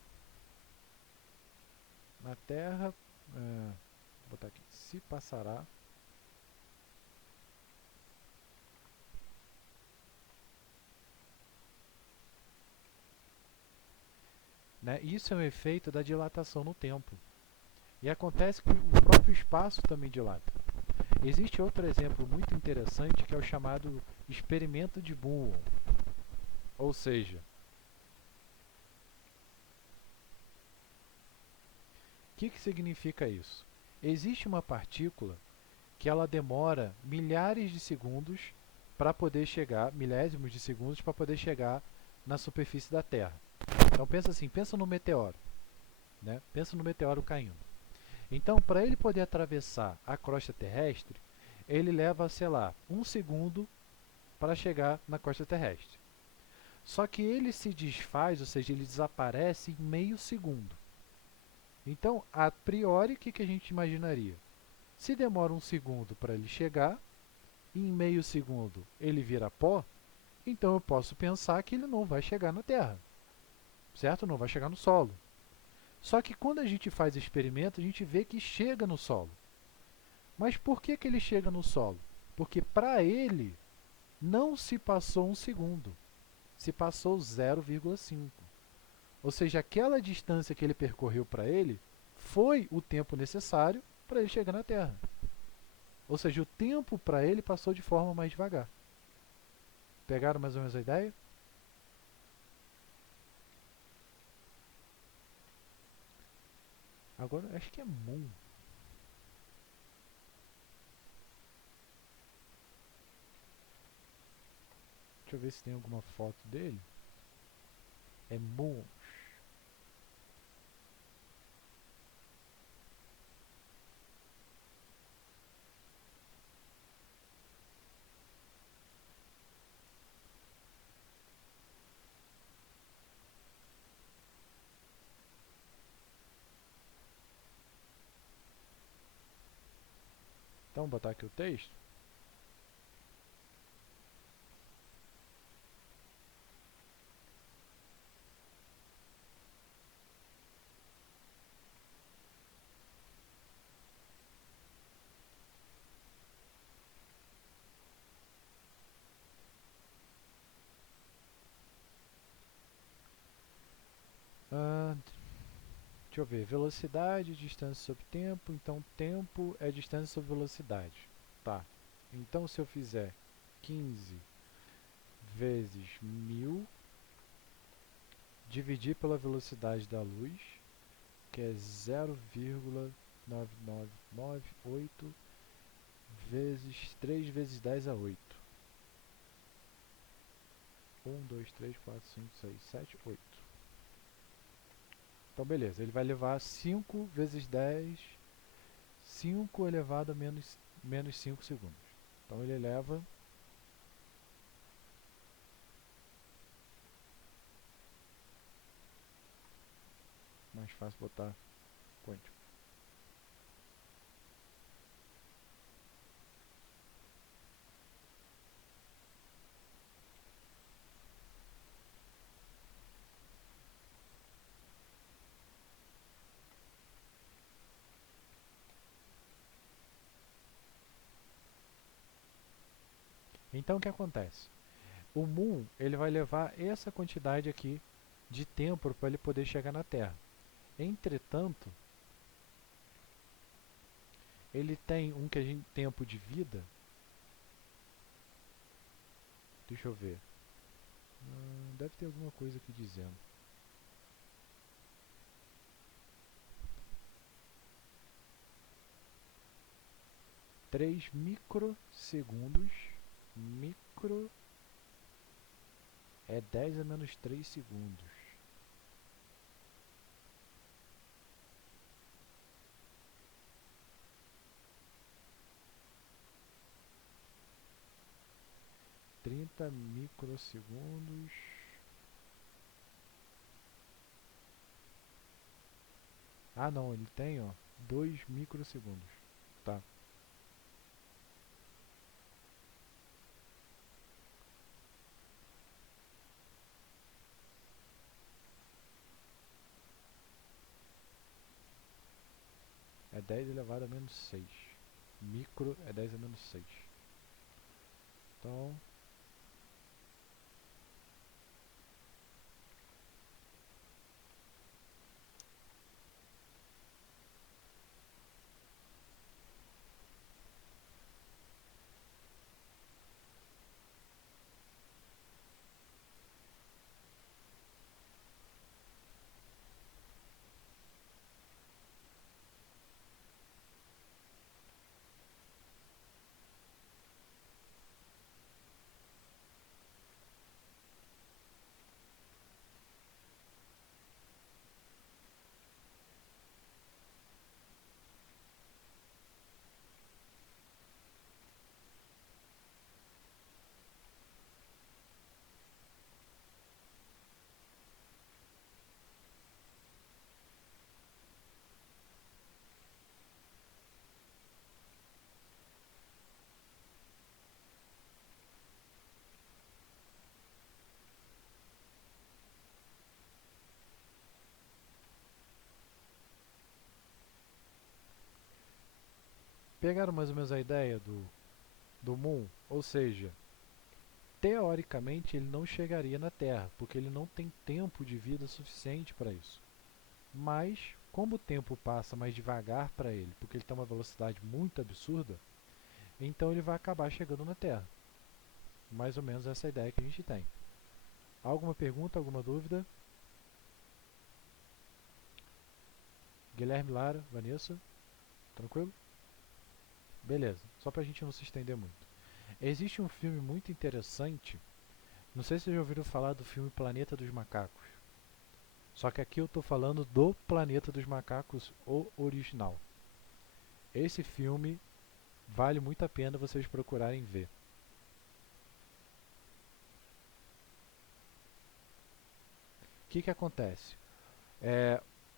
na Terra, vou botar aqui, se passará né? Isso é um efeito da dilatação no tempo. E acontece que o próprio espaço também dilata. Existe outro exemplo muito interessante que é o chamado experimento de Boole. Ou seja, o que significa isso? Existe uma partícula que ela demora milhares de segundos para poder chegar, milésimos de segundos para poder chegar na superfície da Terra. Então pensa assim, pensa no meteoro, né? Pensa no meteoro caindo. Então, para ele poder atravessar a crosta terrestre, ele leva, sei lá, 1 segundo para chegar na crosta terrestre. Só que ele se desfaz, ou seja, ele desaparece em meio segundo. Então, a priori, o que a gente imaginaria? Se demora 1 segundo para ele chegar, e em meio segundo ele vira pó, então eu posso pensar que ele não vai chegar na Terra, certo? Não vai chegar no solo. Só que quando a gente faz experimento, a gente vê que chega no solo. Mas por que ele chega no solo? Porque para ele não se passou 1 segundo, se passou 0,5. Ou seja, aquela distância que ele percorreu para ele foi o tempo necessário para ele chegar na Terra. Ou seja, o tempo para ele passou de forma mais devagar. Pegaram mais ou menos a ideia? Agora, acho que é Moon. Deixa eu ver se tem alguma foto dele. É Moon. Então, vou botar aqui o texto. Deixa eu ver, velocidade, distância sobre tempo, então tempo é distância sobre velocidade. Tá, então se eu fizer 15 vezes 1000, dividir pela velocidade da luz, que é 0,9998 vezes 3 vezes 10 a 8. 1, 2, 3, 4, 5, 6, 7, 8. Então beleza, ele vai levar 5 vezes 10, 5 elevado a menos 5 segundos. Então ele leva mais fácil botar quântico. Então o que acontece? O Moon ele vai levar essa quantidade aqui de tempo para ele poder chegar na Terra. Entretanto, ele tem um que a gente, tempo de vida. Deixa eu ver. Deve ter alguma coisa aqui dizendo. 3 microsegundos. Micro é 10 a menos 3 segundos. Trinta microsegundos. Ah não, ele tem 2 microsegundos. Tá. É 10 elevado a menos 6. Micro é 10 a menos 6. Então, pegaram mais ou menos a ideia do Moon? Ou seja, teoricamente ele não chegaria na Terra, porque ele não tem tempo de vida suficiente para isso. Mas, como o tempo passa mais devagar para ele, porque ele tem uma velocidade muito absurda, então ele vai acabar chegando na Terra. Mais ou menos essa é a ideia que a gente tem. Alguma pergunta, alguma dúvida? Guilherme, Lara, Vanessa? Tranquilo? Beleza, só pra gente não se estender muito. Existe um filme muito interessante, não sei se vocês já ouviram falar do filme Planeta dos Macacos. Só que aqui eu estou falando do Planeta dos Macacos, o original. Esse filme vale muito a pena vocês procurarem ver. O que acontece?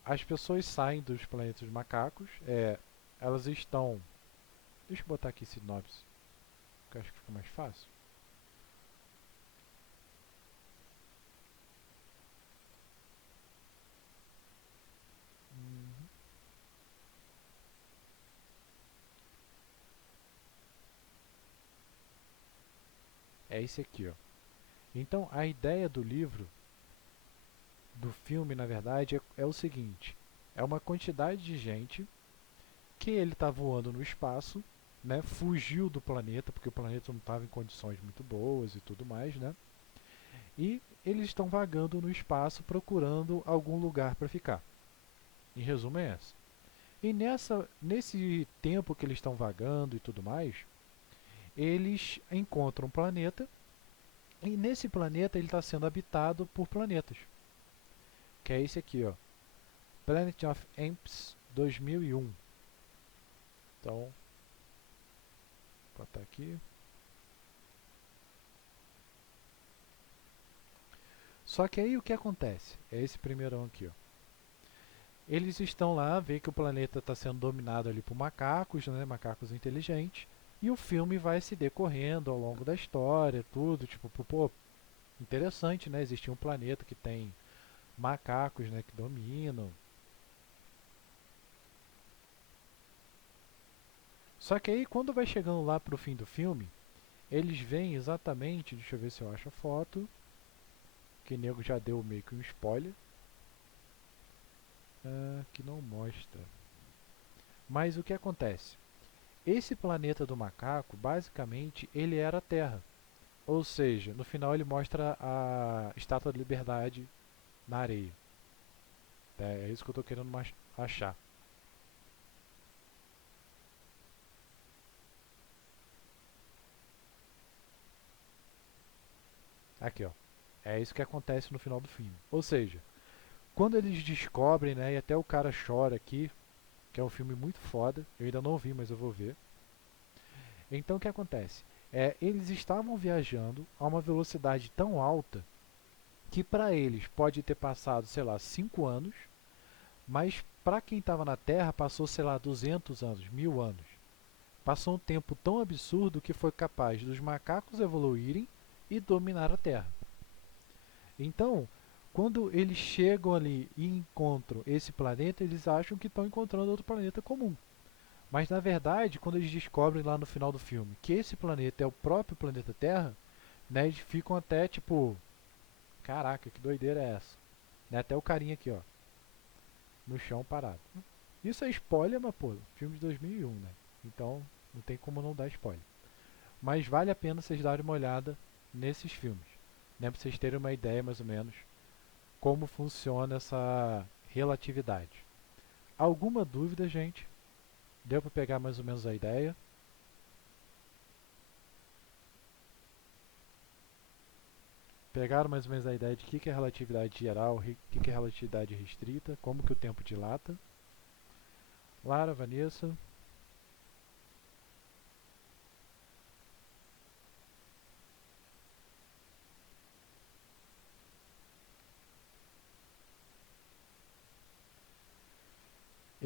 As pessoas saem dos planetas dos macacos, elas estão... Deixa eu botar aqui sinopse, que eu acho que fica mais fácil. É esse aqui, ó. Então, a ideia do livro, do filme, na verdade, é o seguinte. É uma quantidade de gente que ele está voando no espaço, né? Fugiu do planeta, porque o planeta não estava em condições muito boas e tudo mais, né? E eles estão vagando no espaço procurando algum lugar para ficar. Em resumo é essa. E nesse tempo que eles estão vagando e tudo mais, eles encontram um planeta e nesse planeta ele está sendo habitado por planetas. Que é esse aqui, ó. Planet of Apes 2001. Então, vou botar aqui. Só que aí o que acontece? É esse primeirão aqui, ó. Eles estão lá, vê que o planeta está sendo dominado ali por macacos, né? Macacos inteligentes. E o filme vai se decorrendo ao longo da história, tudo, tipo, pô, interessante, né? Existia um planeta que tem macacos, né, que dominam. Só que aí quando vai chegando lá pro fim do filme, eles veem exatamente, deixa eu ver se eu acho a foto, que o nego já deu meio que um spoiler, que não mostra. Mas o que acontece? Esse planeta do macaco, basicamente, ele era a Terra. Ou seja, no final ele mostra a Estátua da Liberdade na areia. É isso que eu estou querendo achar. Aqui, ó. É isso que acontece no final do filme. Ou seja, quando eles descobrem, né, e até o cara chora aqui, que é um filme muito foda, eu ainda não vi, mas eu vou ver. Então o que acontece? Eles estavam viajando a uma velocidade tão alta que para eles pode ter passado, sei lá, 5 anos, mas para quem estava na Terra passou, sei lá, 200 anos, 1000 anos. Passou um tempo tão absurdo que foi capaz dos macacos evoluírem e dominar a Terra. Então, quando eles chegam ali e encontram esse planeta, eles acham que estão encontrando outro planeta comum. Mas na verdade, quando eles descobrem lá no final do filme que esse planeta é o próprio planeta Terra, né, eles ficam até tipo, caraca, que doideira é essa? Né, até o carinha aqui, ó, no chão parado. Isso é spoiler, mas pô, filme de 2001, né? Então não tem como não dar spoiler. Mas vale a pena vocês darem uma olhada nesses filmes, né, pra vocês terem uma ideia mais ou menos como funciona essa relatividade. Alguma dúvida, gente? Deu para pegar mais ou menos a ideia? Pegaram mais ou menos a ideia de o que é relatividade geral, o que é relatividade restrita, como que o tempo dilata? Lara, Vanessa?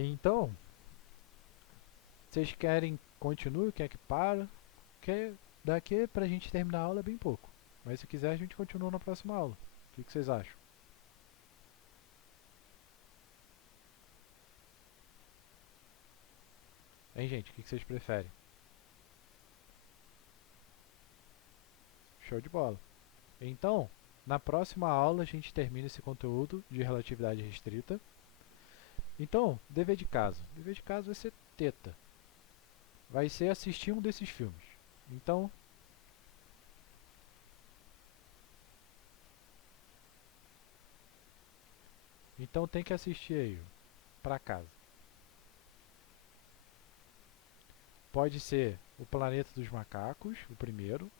Então, vocês querem continue, quer que para? Que daqui pra gente terminar a aula é bem pouco. Mas se quiser a gente continua na próxima aula. O que vocês acham? Hein, gente? O que vocês preferem? Show de bola. Então, na próxima aula a gente termina esse conteúdo de relatividade restrita. Então, dever de casa. Dever de casa vai ser teta. Vai ser assistir um desses filmes. Então, tem que assistir aí, pra casa. Pode ser O Planeta dos Macacos, o primeiro.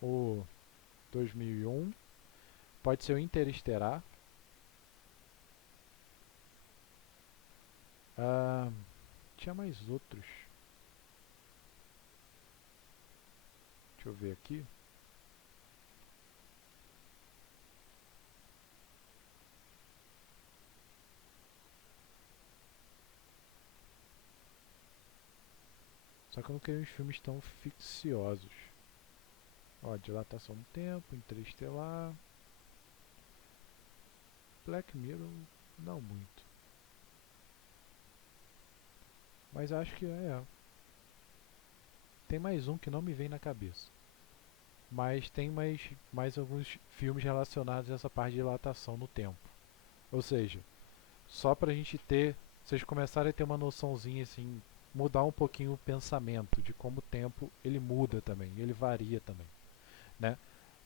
O 2001. Pode ser o Interestelar. Ah, tinha mais outros. Deixa eu ver aqui. Só que eu não queria uns filmes tão ficciosos. Ó, Dilatação do Tempo, Interestelar. Black Mirror, não muito. Mas acho que tem mais um que não me vem na cabeça. Mas tem mais alguns filmes relacionados a essa parte de dilatação no tempo. Ou seja, só pra gente ter, vocês começarem a ter uma noçãozinha assim, mudar um pouquinho o pensamento de como o tempo ele muda também, ele varia também, né?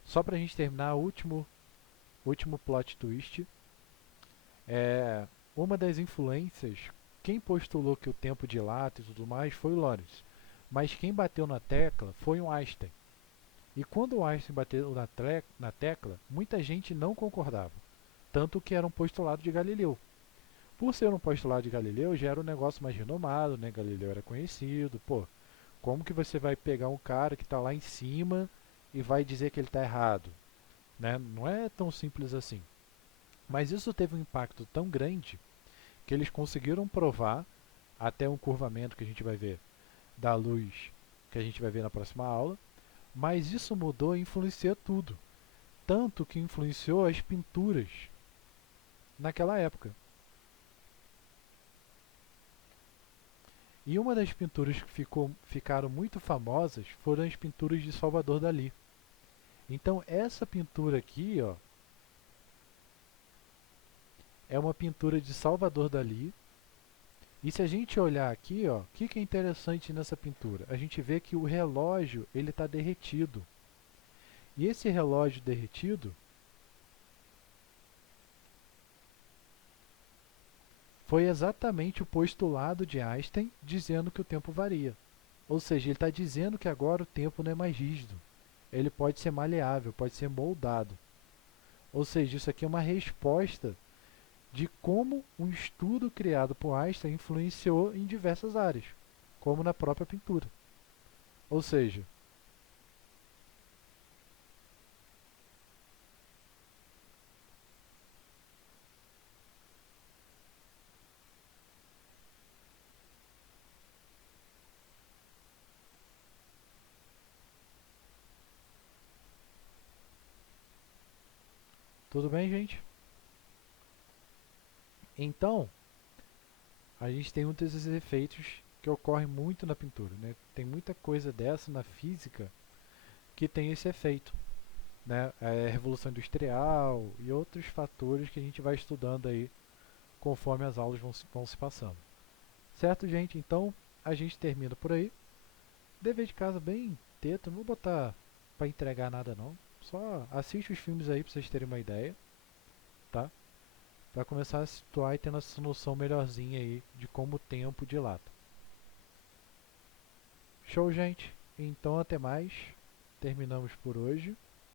Só pra gente terminar, o último plot twist é uma das influências, quem postulou que o tempo dilata e tudo mais foi o Lorentz, mas quem bateu na tecla foi o Einstein. E quando o Einstein bateu na tecla, muita gente não concordava, tanto que era um postulado de Galileu. Por ser um postulado de Galileu, já era um negócio mais renomado, né? Galileu era conhecido, pô. Como que você vai pegar um cara que está lá em cima e vai dizer que ele está errado? Né? Não é tão simples assim. Mas isso teve um impacto tão grande que eles conseguiram provar, até um curvamento que a gente vai ver da luz, que a gente vai ver na próxima aula, mas isso mudou e influenciou tudo. Tanto que influenciou as pinturas naquela época. E uma das pinturas que ficaram muito famosas foram as pinturas de Salvador Dalí. Então essa pintura aqui, ó, é uma pintura de Salvador Dalí. E se a gente olhar aqui, ó, o que é interessante nessa pintura? A gente vê que o relógio ele está derretido. E esse relógio derretido foi exatamente o postulado de Einstein dizendo que o tempo varia. Ou seja, ele está dizendo que agora o tempo não é mais rígido. Ele pode ser maleável, pode ser moldado. Ou seja, isso aqui é uma resposta de como um estudo criado por Einstein influenciou em diversas áreas, como na própria pintura. Ou seja, tudo bem, gente? Então, a gente tem um desses efeitos que ocorre muito na pintura, né? Tem muita coisa dessa na física que tem esse efeito, né? A Revolução Industrial e outros fatores que a gente vai estudando aí conforme as aulas vão se passando. Certo, gente? Então, a gente termina por aí. Dever de casa bem teto, não vou botar pra entregar nada não. Só assiste os filmes aí pra vocês terem uma ideia, tá? Pra começar a situar e ter essa noção melhorzinha aí de como o tempo dilata. Show, gente? Então até mais. Terminamos por hoje.